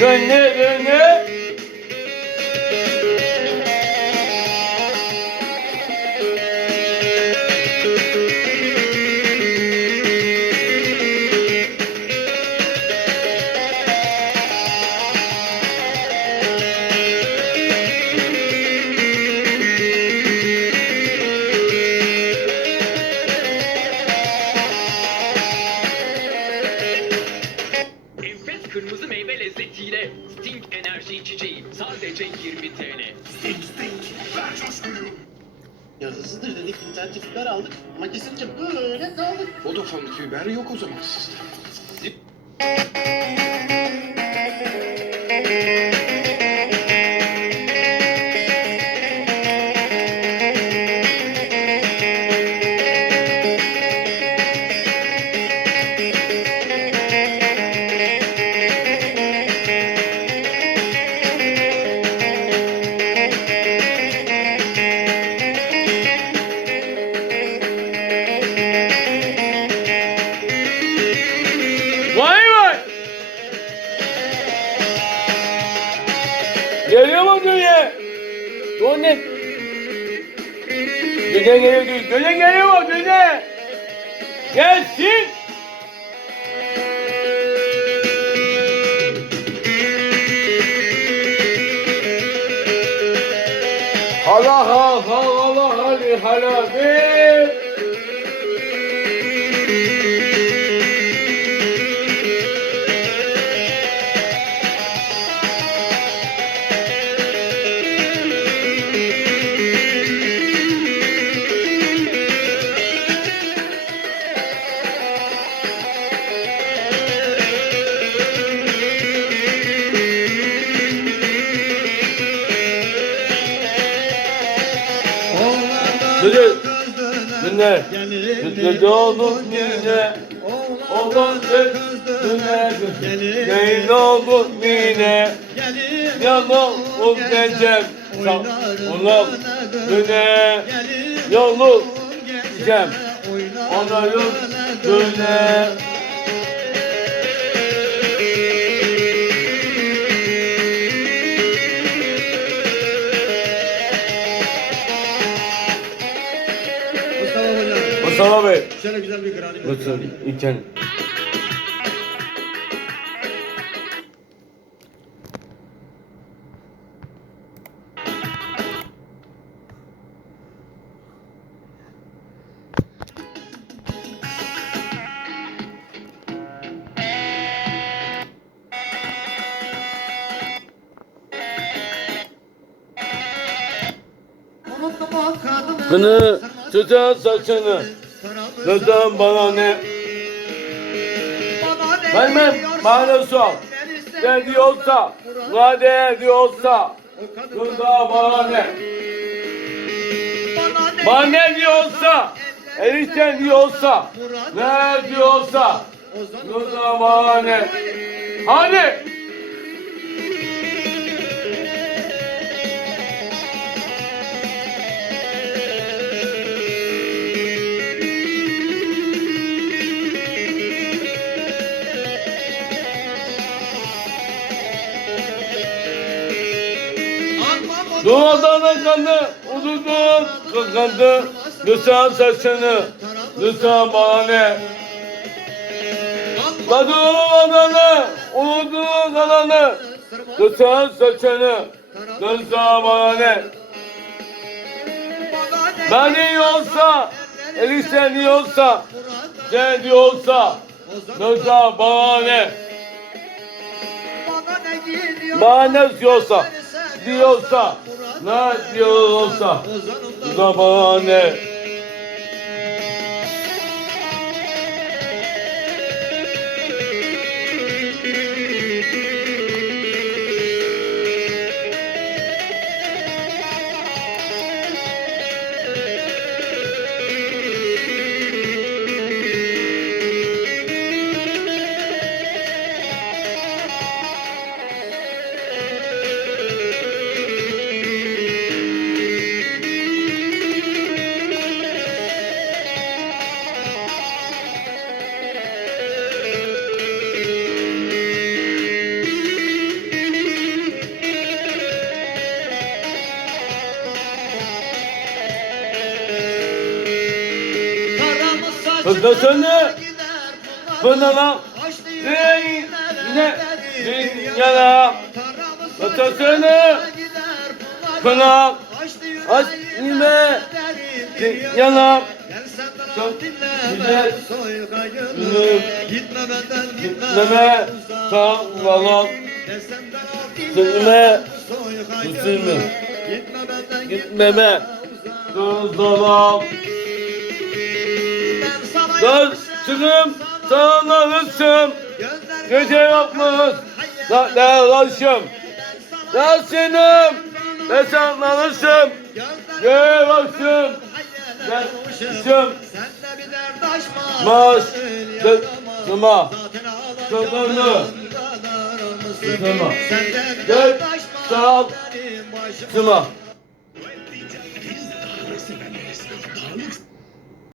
Döne meyve lezzetiyle Sting enerji içeceği sadece 20 TL. Sting Sting ver coşkuyu. Yazısıdır dedik internette fiber aldık ama kesince böyle kaldık. Vodafone fiber yok o zaman sizde. Geliyor mu döne? Döne. Döne geliyor, döne, döne geliyor mu döne? Gelsin. Hala ha ha hala hali Döne. Döne. Döne olduk yine. Olduk döne. Neyin olduk yine. Yalnız gecem. Ulan döne. Yolun gecem. Ona yol Mustafa Bey. Şöyle güzel bir granit. Lütfen İlken. Kını tutan saçını Neden bana ne? Vermem bana sor? Ne diyorsa Ne diyorsa Neden bana ne? Bana ne diyorsa Enişten diyorsa Ne diyorsa Neden bana ne? Hadi Duadan kanı, ududun kazandı. Lütfen saçını, lütfen bahane. Duadanı, ududun kalanı. Lütfen saçını, lütfen bahane. Ben diyorsa, enişten diyorsa, sen diyorsa, lütfen bahane. Bahane diyorsa, diyorsa, ne diyorsa, zamane. Pınar'a Yine Dünyana Kıklasını Pınar Aç yine Çok güzel. Gitme benden Gitmeme. Sağlanan Sönme Üzülme Gitme benden Gitmeme. Sağlanan Dostum Sağlanırsın Gece yapmış Saklanışım Dersinim Ve saklanışım Göğe baktım Yaşım Senle bir dert açma Maş Söyle Dıma Zaten Sözünü ağlayacağım Dıma Senle bir Gel Sağ Dıma